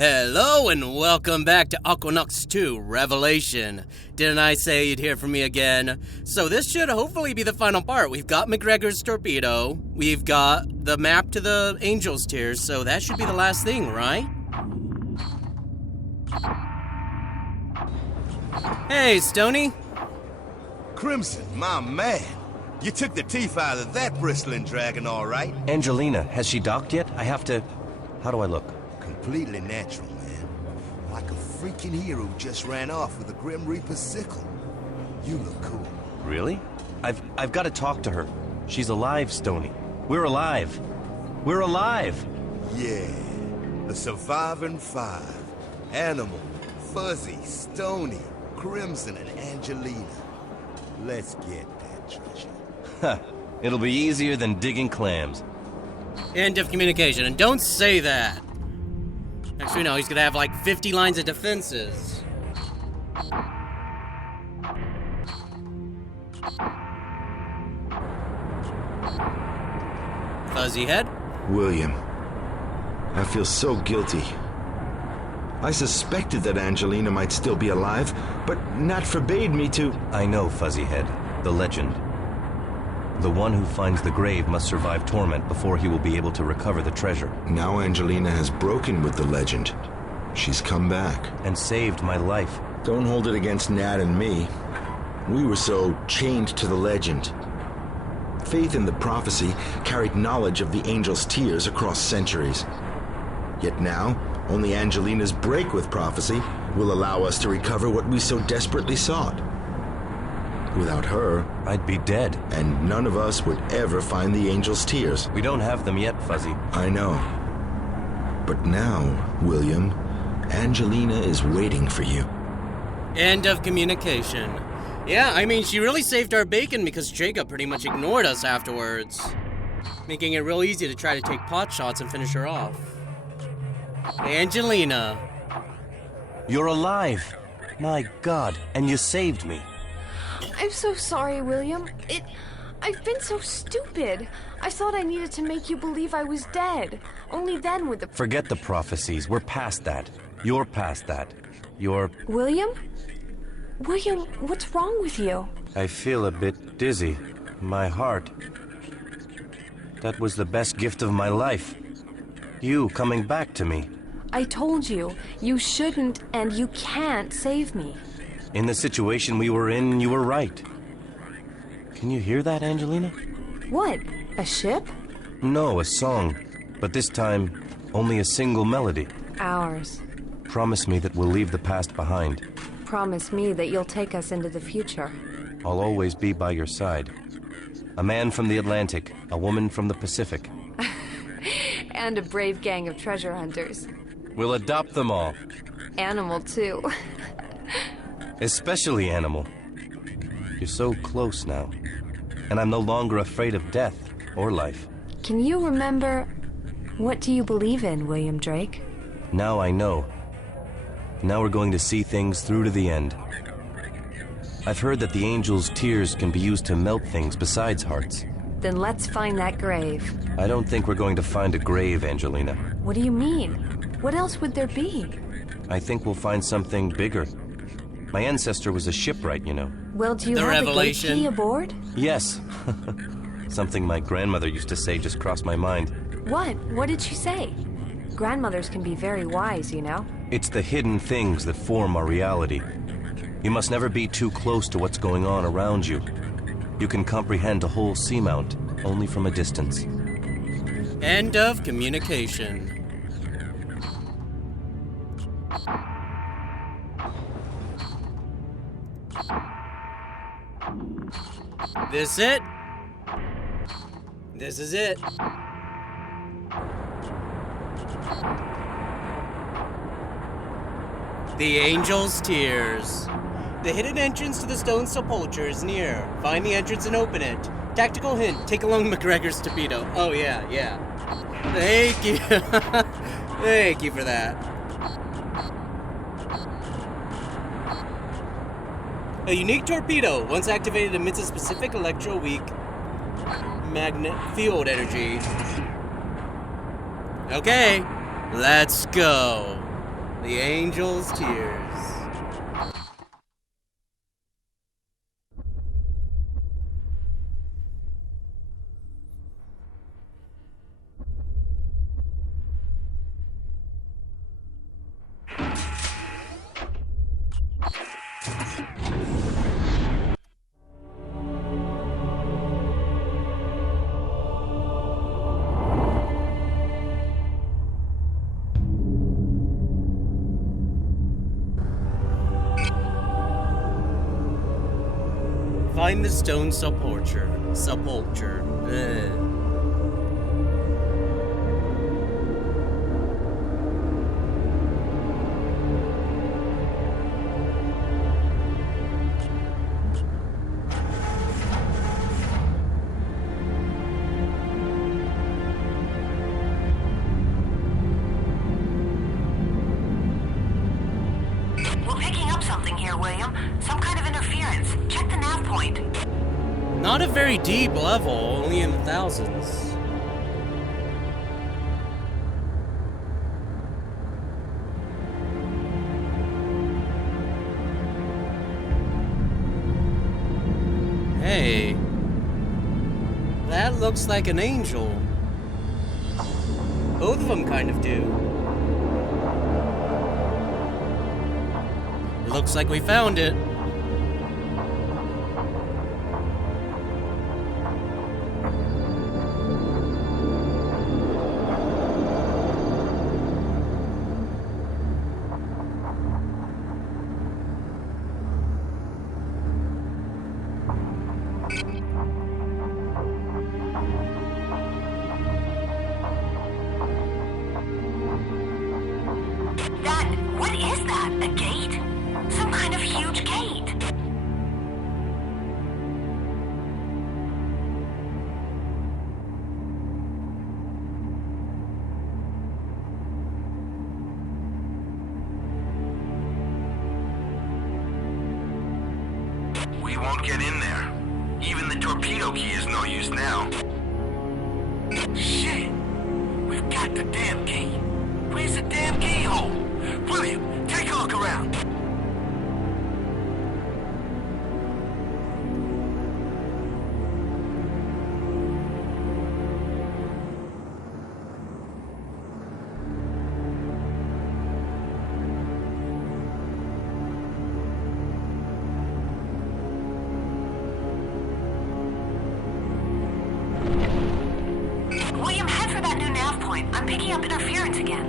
Hello and welcome back to Aquanox 2 Revelation. Didn't I say you'd hear from me again? So this should hopefully be the final part. We've got McGregor's torpedo. We've got the map to the Angel's Tears, so that should be the last thing, right? Hey, Stoney. Crimson, my man. You took the teeth out of that bristling dragon, all right? Angelina, has she docked yet? I have to... How do I look? Completely natural, man. Like a freaking hero who just ran off with a Grim Reaper's sickle. You look cool. Really? I've got to talk to her. She's alive, Stoney. We're alive. We're alive! Yeah. The surviving five. Animal, Fuzzy, Stoney, Crimson, and Angelina. Let's get that treasure. Ha! It'll be easier than digging clams. End of communication. And don't say that. Next we know, he's gonna have like 50 lines of defenses. Fuzzy head? William, I feel so guilty. I suspected that Angelina might still be alive, but Nat forbade me to... I know, Fuzzyhead. The legend. The one who finds the grave must survive torment before he will be able to recover the treasure. Now Angelina has broken with the legend. She's come back. And saved my life. Don't hold it against Nat and me. We were so chained to the legend. Faith in the prophecy carried knowledge of the Angel's Tears across centuries. Yet now, only Angelina's break with prophecy will allow us to recover what we so desperately sought. Without her, I'd be dead. And none of us would ever find the Angel's Tears. We don't have them yet, Fuzzy. I know. But now, William, Angelina is waiting for you. End of communication. Yeah, I mean, she really saved our bacon because Jacob pretty much ignored us afterwards. Making it real easy to try to take pot shots and finish her off. Angelina. You're alive. My God, and you saved me. I'm so sorry, William. I've been so stupid. I thought I needed to make you believe I was dead. Only then would the... Forget the prophecies. We're past that. You're past that. You're... William? William, what's wrong with you? I feel a bit dizzy. My heart. That was the best gift of my life. You coming back to me. I told you, you shouldn't and you can't save me. In the situation we were in, you were right. Can you hear that, Angelina? What? A ship? No, a song. But this time, only a single melody. Ours. Promise me that we'll leave the past behind. Promise me that you'll take us into the future. I'll always be by your side. A man from the Atlantic, a woman from the Pacific. And a brave gang of treasure hunters. We'll adopt them all. Animal, too. Especially Animal. You're so close now. And I'm no longer afraid of death or life. Can you remember... What do you believe in, William Drake? Now I know. Now we're going to see things through to the end. I've heard that the Angel's Tears can be used to melt things besides hearts. Then let's find that grave. I don't think we're going to find a grave, Angelina. What do you mean? What else would there be? I think we'll find something bigger. My ancestor was a shipwright, you know. Well, do you The have revelation. a gate key aboard? Yes. Something my grandmother used to say just crossed my mind. What? What did she say? Grandmothers can be very wise, you know. It's the hidden things that form our reality. You must never be too close to what's going on around you. You can comprehend a whole seamount only from a distance. End of communication. This it? This is it. The Angel's Tears. The hidden entrance to the stone sepulchre is near. Find the entrance and open it. Tactical hint, take along McGregor's torpedo. Oh yeah. Thank you. Thank you for that. A unique torpedo, once activated, emits a specific electro-weak magnet field energy. Okay, let's go. The angel's tears. Find the stone sepulcher. Ugh. We're picking up something here, William. Some kind of interference. Check the nav point. Not a very deep level, only in the thousands. Hey, that looks like an angel. Both of them kind of do. Looks like we found it. What is that? A gate? Some kind of huge gate. We won't get in there. Even the torpedo key is no use now. Shit! We've got the damn key. Where's the damn keyhole? William, take a look around. William, head for that new nav point. I'm picking up interference again.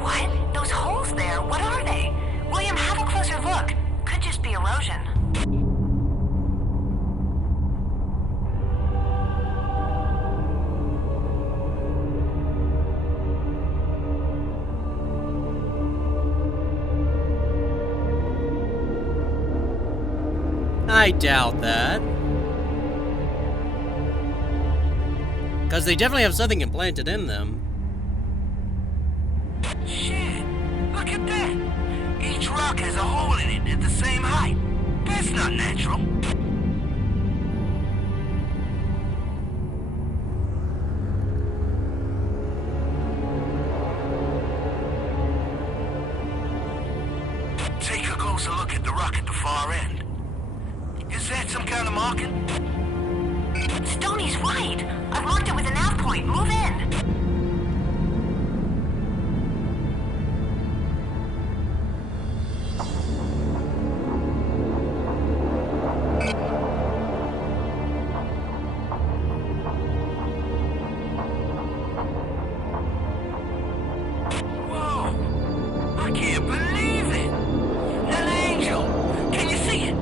What? Those holes there, what are they? William, have a closer look. Could just be erosion. I doubt that. Because they definitely have something implanted in them. Shit! Look at that! Each rock has a hole in it at the same height. That's not natural. Take a closer look at the rock at the far end. Is that some kind of marking? Stoney's right. I've marked it with a nav point. Move in. Whoa! I can't believe it! An angel! Can you see it?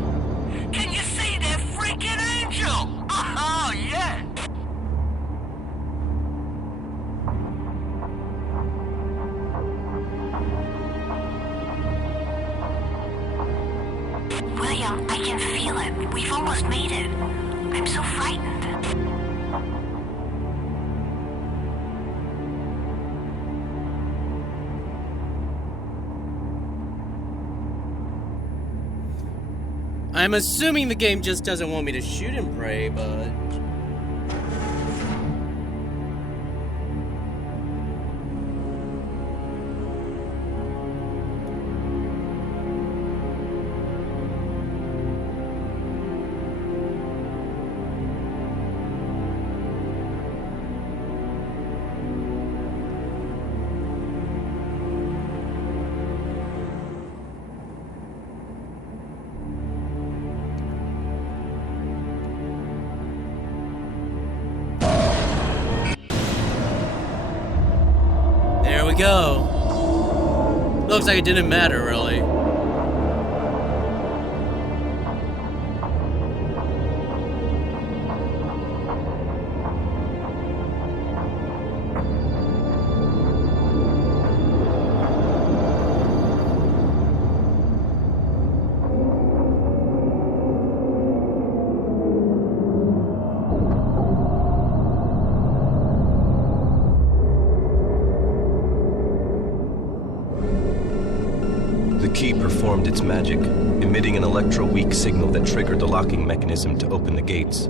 Can you see that freaking angel? Oh, yeah! William, I can feel it. We've almost made it. I'm so frightened. I'm assuming the game just doesn't want me to shoot and pray, but... There we go. Looks like it didn't matter, really. The key performed its magic, emitting an electro-weak signal that triggered the locking mechanism to open the gates.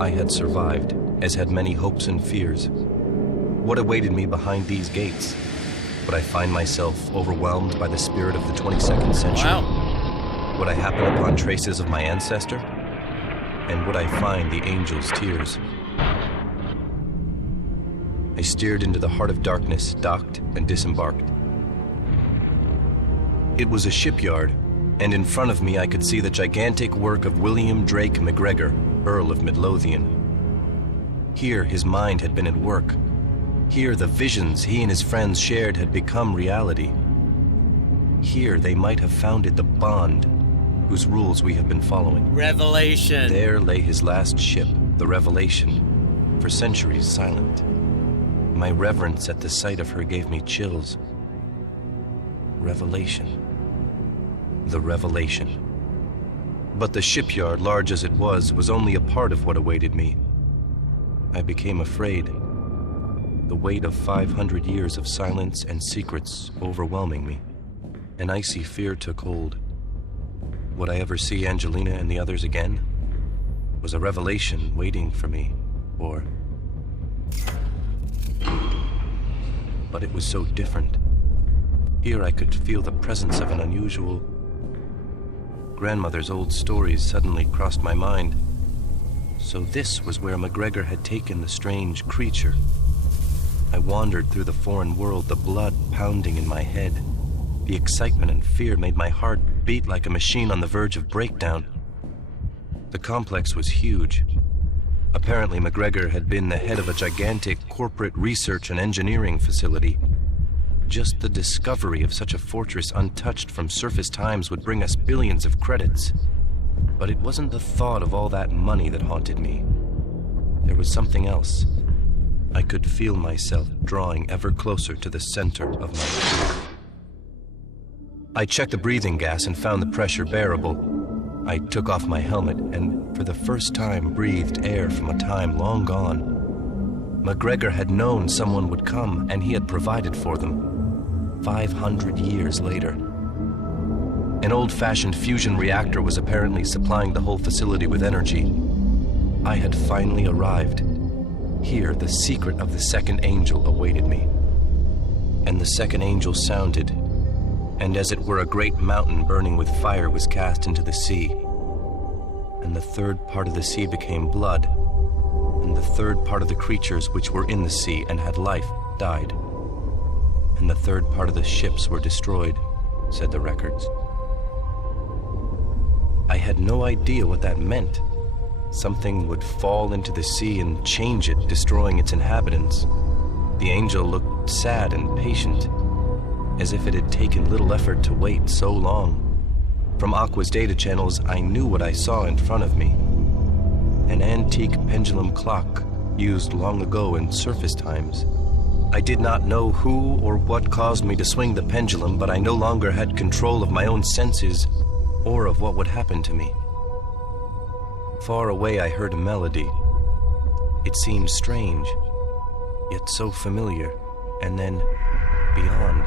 I had survived, as had many hopes and fears. What awaited me behind these gates? Would I find myself overwhelmed by the spirit of the 22nd century? Wow. Would I happen upon traces of my ancestor? And would I find the angel's tears? I steered into the heart of darkness, docked, and disembarked. It was a shipyard, and in front of me I could see the gigantic work of William Drake MacGregor, Earl of Midlothian. Here his mind had been at work. Here the visions he and his friends shared had become reality. Here they might have founded the bond whose rules we have been following. Revelation. There lay his last ship, the Revelation, for centuries silent. My reverence at the sight of her gave me chills. Revelation. The Revelation. But the shipyard, large as it was only a part of what awaited me. I became afraid. The weight of 500 years of silence and secrets overwhelming me. An icy fear took hold. Would I ever see Angelina and the others again? Was a revelation waiting for me? Or... But it was so different. Here I could feel the presence of an unusual... Grandmother's old stories suddenly crossed my mind. So this was where MacGregor had taken the strange creature. I wandered through the foreign world, the blood pounding in my head. The excitement and fear made my heart beat like a machine on the verge of breakdown. The complex was huge. Apparently, MacGregor had been the head of a gigantic corporate research and engineering facility. Just the discovery of such a fortress untouched from surface times would bring us billions of credits. But it wasn't the thought of all that money that haunted me. There was something else. I could feel myself drawing ever closer to the center of my fear. I checked the breathing gas and found the pressure bearable. I took off my helmet and, for the first time, breathed air from a time long gone. MacGregor had known someone would come, and he had provided for them. 500 years later. An old-fashioned fusion reactor was apparently supplying the whole facility with energy. I had finally arrived. Here, the secret of the second angel awaited me. And the second angel sounded, and as it were a great mountain burning with fire was cast into the sea. And the third part of the sea became blood, and the third part of the creatures which were in the sea and had life died. And the third part of the ships were destroyed, said the records. I had no idea what that meant. Something would fall into the sea and change it, destroying its inhabitants. The angel looked sad and patient, as if it had taken little effort to wait so long. From Aqua's data channels, I knew what I saw in front of me. An antique pendulum clock used long ago in surface times. I did not know who or what caused me to swing the pendulum, but I no longer had control of my own senses or of what would happen to me. Far away, I heard a melody. It seemed strange, yet so familiar, and then beyond.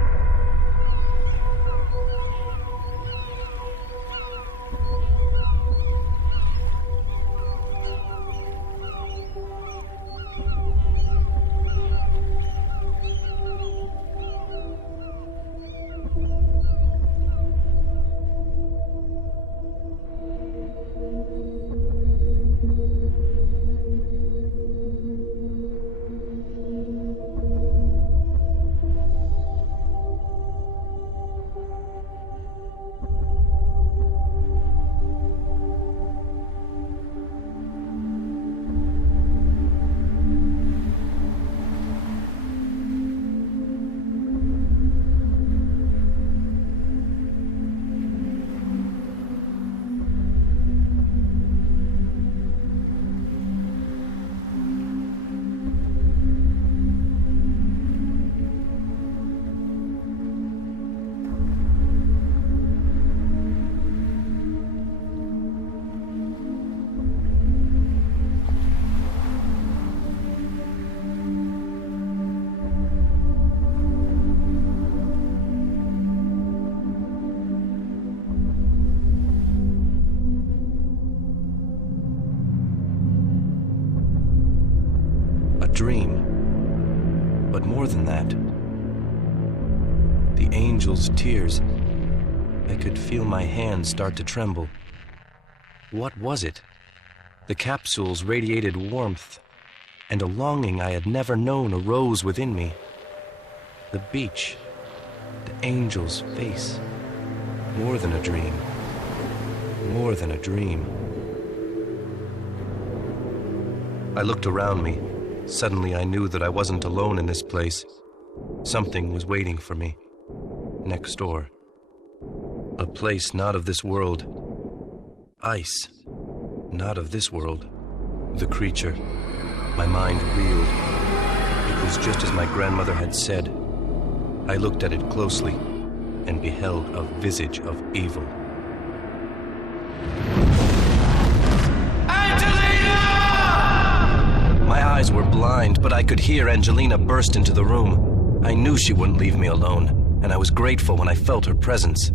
more than that. The angel's tears. I could feel my hands start to tremble. What was it? The capsules radiated warmth, and a longing I had never known arose within me. The beach, the angel's face. More than a dream. More than a dream. I looked around me. Suddenly I knew that I wasn't alone in this place. Something was waiting for me. Next door. A place not of this world. Ice. Not of this world. The creature. My mind reeled. It was just as my grandmother had said. I looked at it closely and beheld a visage of evil. My eyes were blind, but I could hear Angelina burst into the room. I knew she wouldn't leave me alone, and I was grateful when I felt her presence.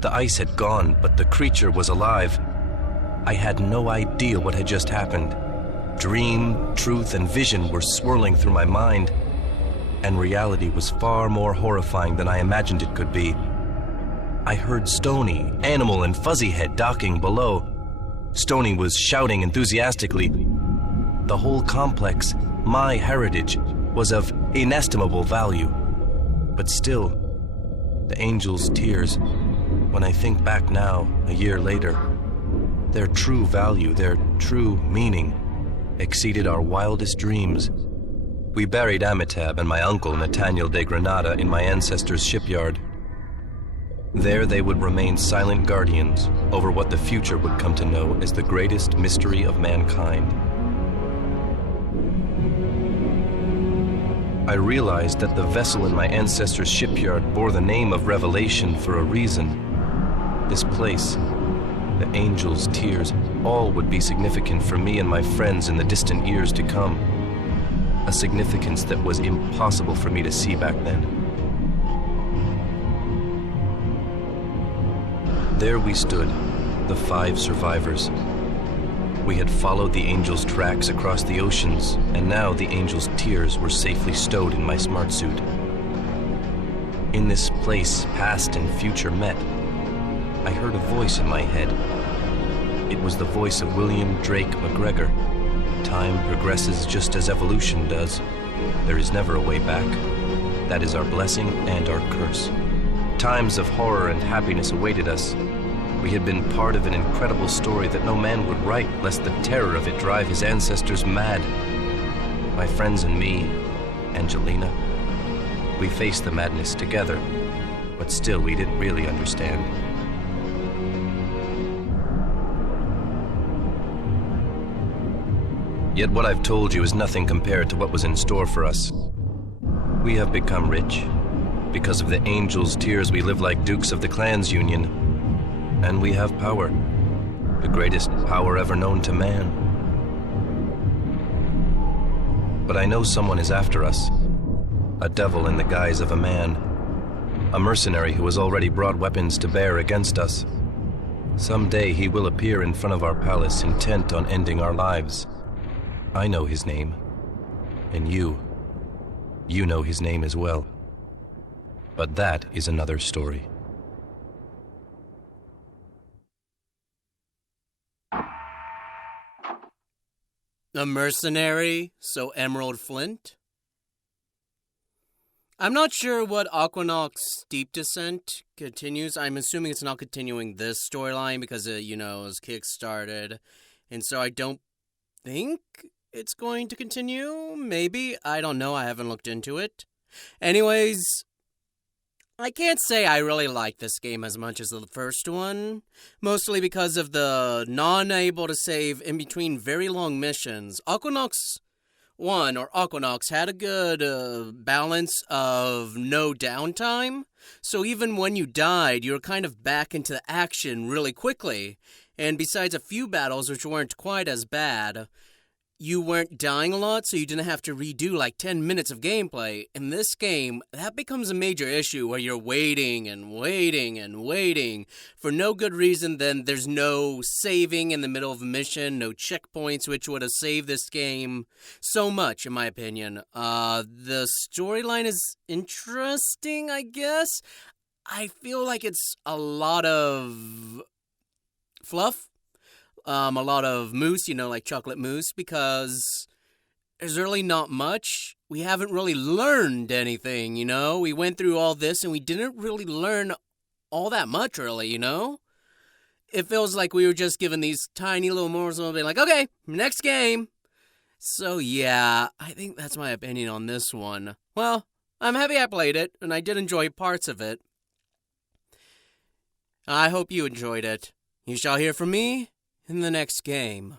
The ice had gone, but the creature was alive. I had no idea what had just happened. Dream, truth, and vision were swirling through my mind, and reality was far more horrifying than I imagined it could be. I heard Stony, Animal, and Fuzzyhead docking below. Stony was shouting enthusiastically. The whole complex, my heritage, was of inestimable value. But still, the angel's tears, when I think back now, a year later, their true value, their true meaning, exceeded our wildest dreams. We buried Amitab and my uncle Nathaniel de Granada in my ancestors' shipyard. There they would remain silent guardians over what the future would come to know as the greatest mystery of mankind. I realized that the vessel in my ancestors' shipyard bore the name of Revelation for a reason. This place, the angel's tears, all would be significant for me and my friends in the distant years to come. A significance that was impossible for me to see back then. There we stood, the 5 survivors. We had followed the angel's tracks across the oceans, and now the angel's tears were safely stowed in my smart suit. In this place, past and future met. I heard a voice in my head. It was the voice of William Drake McGregor. Time progresses just as evolution does. There is never a way back. That is our blessing and our curse. Times of horror and happiness awaited us. We had been part of an incredible story that no man would write, lest the terror of it drive his ancestors mad. My friends and me, Angelina, we faced the madness together, but still we didn't really understand. Yet what I've told you is nothing compared to what was in store for us. We have become rich. Because of the angel's tears, we live like dukes of the clans union. And we have power. The greatest power ever known to man. But I know someone is after us. A devil in the guise of a man. A mercenary who has already brought weapons to bear against us. Someday he will appear in front of our palace, intent on ending our lives. I know his name. And you know his name as well. But that is another story. A mercenary, so Emerald Flint? I'm not sure what Aquanox Deep Descent continues. I'm assuming it's not continuing this storyline because it, was kickstarted. And so I don't think it's going to continue. Maybe. I don't know. I haven't looked into it. Anyways, I can't say I really like this game as much as the first one, mostly because of the non-able to save in between very long missions. Aquanox 1, or Aquanox, had a good balance of no downtime, so even when you died, you were kind of back into the action really quickly, and besides a few battles which weren't quite as bad, you weren't dying a lot, so you didn't have to redo like 10 minutes of gameplay. In this game, that becomes a major issue where you're waiting and waiting and waiting for no good reason. Then there's no saving in the middle of a mission, no checkpoints, which would have saved this game so much, in my opinion. The storyline is interesting, I guess. I feel like it's a lot of fluff. A lot of mousse, like chocolate mousse, because there's really not much. We haven't really learned anything, We went through all this and we didn't really learn all that much, really, It feels like we were just given these tiny little morals and being like, okay, next game. So, yeah, I think that's my opinion on this one. Well, I'm happy I played it, and I did enjoy parts of it. I hope you enjoyed it. You shall hear from me in the next game.